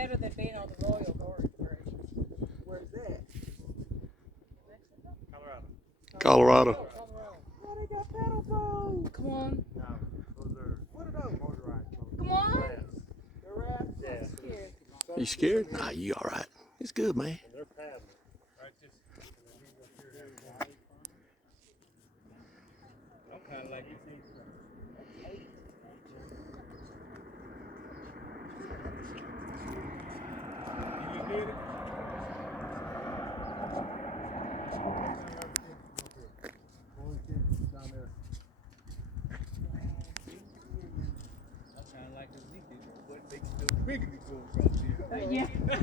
better than being on the Royal Gorge Bridge. Where's that? Colorado. Colorado. Oh, they got paddle boats. Come on. No, those are What are those? motorized boats. Come on. Rafts. They're rafts? Yeah. Scared. You scared? Nah, you all right. It's good, man. And they're paddling. Right, just. I'm kind of like you. You did it? I kind of like the leak. What they still bigger before across here. Yeah.